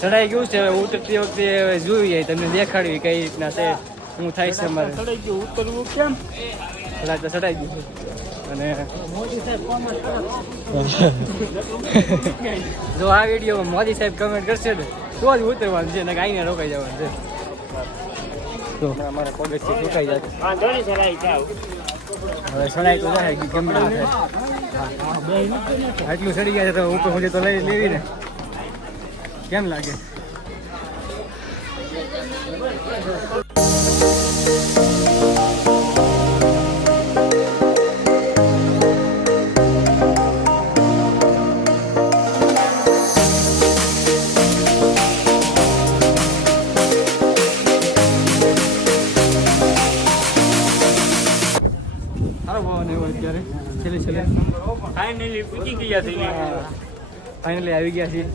ચડાઈ ગયું છે, હવે ઉતરતી વખતે જોઈએ તમને દેખાડવી કઈ રીતના છે, શું થાય છે અમારે. ચડાઈ ગયું ઉતરવું કેમ? કદાચ તો ચડાઈ ગયું છે. અને મોદી સાહેબ કોમેન્ટ કરો. જો આ વિડીયોમાં મોદી સાહેબ કમેન્ટ કરશે ને તો જ ઉતરવાનું છે, ને આઈને રોકાઈ જવાનું છે. તો અમારા પગથિયે સુકાઈ જાય. હવે સડાઈ તો જાય કેમ ના થાય. આટલું સડી ગયા છે તો ઉપર સુધી તો લઈ લેવી ને. કેમ લાગે? અત્યારે છેલ્લે ફાઇનલી પૂછી ગયા છે. ફાઇનલી આવી ગયા છીએ.